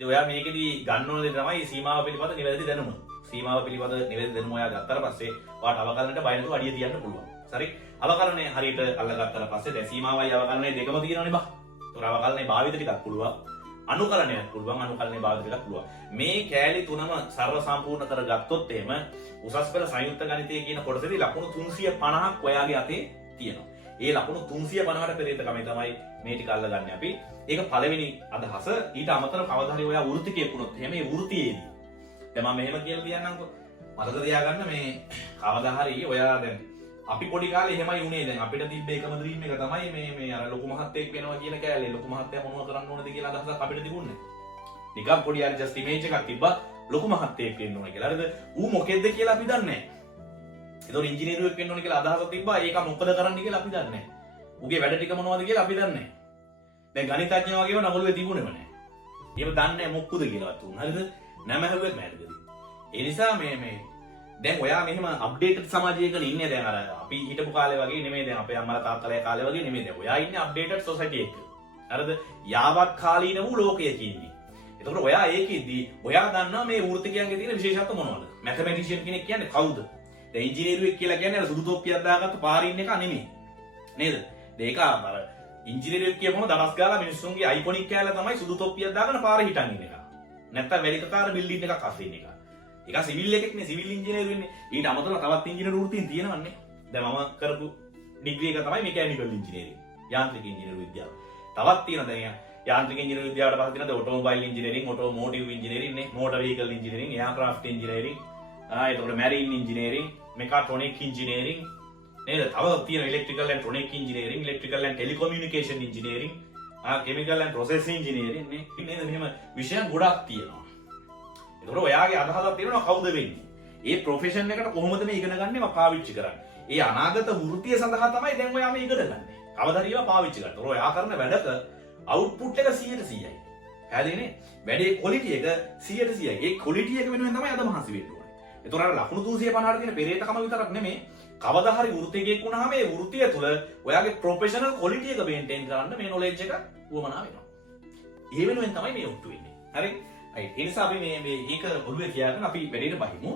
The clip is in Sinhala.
ඉතින් ඔයා මේකෙදි ගන්න ඕන දේ තමයි සීමාව පිළිබඳ නිවැරදි දැනුම. සීමාව පිළිබඳ නිවැරදි දැනුම ඔයා ගත්තාට පස්සේ ඔයාට අවකලනට බය නැතුව අඩිය තියන්න පුළුවන්. හරි? අවකලනේ හරියට අල්ලගත්තාට පස්සේ දැන් සීමාවයි අවකලනේ දෙකම තියෙනවනේ බා. ඒතර අවකලනේ භාවිත ටිකක් පුළුවන්. අනුකලනයක් පුළුවන්. අනුකලනේ භාවිත ටිකක් පුළුවන්. මේ කෑලි තුනම සර්ව සම්පූර්ණ කරගත්තොත් එහෙම උසස් පෙළ සංයුක්ත ගණිතය කියන කොටසේදී ලකුණු 350ක් ඔයාගේ අතේ තියෙනවා. ඒ ලකුණු 350ට පෙරේතකමයි තමයි මේ ටික අල්ලගන්නේ අපි. ඒක පළවෙනි අදහස. ඊට අමතරව කවදා හරි ඔයා වෘත්තිකයෙක් වුණොත් එහෙම මේ වෘත්තියේදී දැන් මම මෙහෙම කියලා කියන්නම්කෝ. මතක තියාගන්න මේ කවදා හරි ඔයා දැන් අපි පොඩි කාලේ එහෙමයි උනේ. දැන් අපිට තිබ්බ එකම ඩ්‍රීම් එක තමයි මේ අර ලොකු මහත්තයෙක් වෙනවා කියන කෑල්ලේ. ලොකු මහත්තයා මොනව කරන්න ඕනද කියලා අදහසක් අපිට තිබුණේ. නිකම් පොඩි හරි ජස්ට් ඉමේජ් එකක් තිබ්බා ලොකු මහත්තයෙක් වෙන්න ඕන කියලා. හරිද? ඌ මොකෙද්ද කියලා අපි දන්නේ නැහැ. ඒතකොට ඉංජිනේරුවෙක් වෙන්න ඕන කියලා අදහසක් තිබ්බා. ඒක මොකද කරන්න කියලා අපි දන්නේ නැහැ. ඌගේ වැඩ ටික මොනවද කියලා අපි දන්නේ නැහැ. දැන් ගණිතඥයෝ වගේම නගලුවේ තිබුණේම නැහැ. එහෙම දන්නේ නැහැ මොක්කුද කියලාවත් උන්. හරිද? නැම හැවුවෙත් නැහැ. ඒ නිසා මේ දැන් ඔයා මෙහෙම අප්ඩේටඩ් සමාජයක ඉන්නේ. දැන් අර අපි හිටපු කාලේ වගේ නෙමෙයි. දැන් අපේ අම්මලා තාත්තලා කාලේ වගේ නෙමෙයි. දැන් ඔයා ඉන්නේ අප්ඩේටඩ් සොසයිටි එකක. හරිද? යාවත් කාලීන වූ ලෝකයක ඉන්නේ. එතකොට ඔයා ඒකෙදී ඔයා දන්නවා මේ වෘත්තිකයන්ගේ තියෙන විශේෂත්ව මොනවද? මැතමැටිෂියන් කෙනෙක් කියන්නේ කවුද? දැන් ඉංජිනේරුවෙක් කියලා කියන්නේ අර සුදු තොප්පියක් දාගත්ත පාරින් එක නෙමෙයි. නේද? ඒක අර ඉංජිනේරුවෙක් කියපුවම දවස් ගාලා මිනිස්සුන්ගේ අයිකොනික් කෑල්ල තමයි සුදු තොප්පියක් දාගෙන පාරේ හිටන් ඉන්න එක. නැත්තම් වැලිකකාර බිල්ඩින් එකක් අස්සේ ඉන්න එක. ඒක සිවිල් එකෙක්නේ, සිවිල් ඉංජිනේරු වෙන්නේ. ඊට අමතරව තවත් ඉංජිනේරු වෘත්තීන් තියෙනවන්නේ. දැන් මම කරපු ඩිග්‍රී එක තමයි මෙකැනිකල් ඉංජිනේරින්. යාන්ත්‍රික ඉංජිනේරු විද්‍යාව. තවත් තියෙනවා දැන් යාන්ත්‍රික ඉංජිනේරු විද්‍යාවට පස්සේ තියෙනවා ඔටෝමොබයිල් ඉංජිනේරින්, ඔටෝමෝටිව් ඉංජිනේරින් නේ, motor vehicle engineering, aircraft engineering, එතකොට මැරීන් ඉංජිනේරින්, මෙකාට්‍රොනික් ඉංජිනේරින් නේද? තව තියෙනවා electrical and electronic engineering, electrical and telecommunication engineering, chemical and process engineering නේ. නේද? මෙහෙම විෂයන් ගොඩක් තියෙනවා. ඒතකොට ඔයාගේ අදහසක් තියෙනවා කවුද වෙන්නේ? ඒ ප්‍රොෆෙෂන් එකට කොහොමද මේ ඉගෙන ගන්නෙ පාවිච්චි කරන්නේ? ඒ අනාගත වෘත්තිය සඳහා තමයි දැන් ඔයා මේ ඉගෙන ගන්නෙ. කවදා හරි ඒවා පාවිච්චි කරන්න. ඔයා කරන වැඩක අවුට්පුට් එක 100%යි. හැදෙන්නේ වැඩේ ක්වොලිටි එක 100%යි. ඒ ක්වොලිටි එක වෙනුවෙන් තමයි අද මහන්සි වෙන්න ඕනේ. ඒතකොට අර ලකුණු 350ට තියෙන පෙරේතකම විතරක් නෙමෙයි. කවදා හරි වෘත්තිකයෙක් වුණාම ඒ වෘත්තිය තුළ ඔයාගේ ප්‍රොෆෙෂනල් ක්වොලිටි එක මේන්ටේන් කරන්න මේ නොලෙජ් එක වුවමනා වෙනවා. ඒ වෙනුවෙන් තමයි මේ උට්ටු වෙන්නේ. හරි? ඒ නිසා අපි මේ ඒක ඔළුවේ තියාගෙන අපි වැඩේට බහිමු.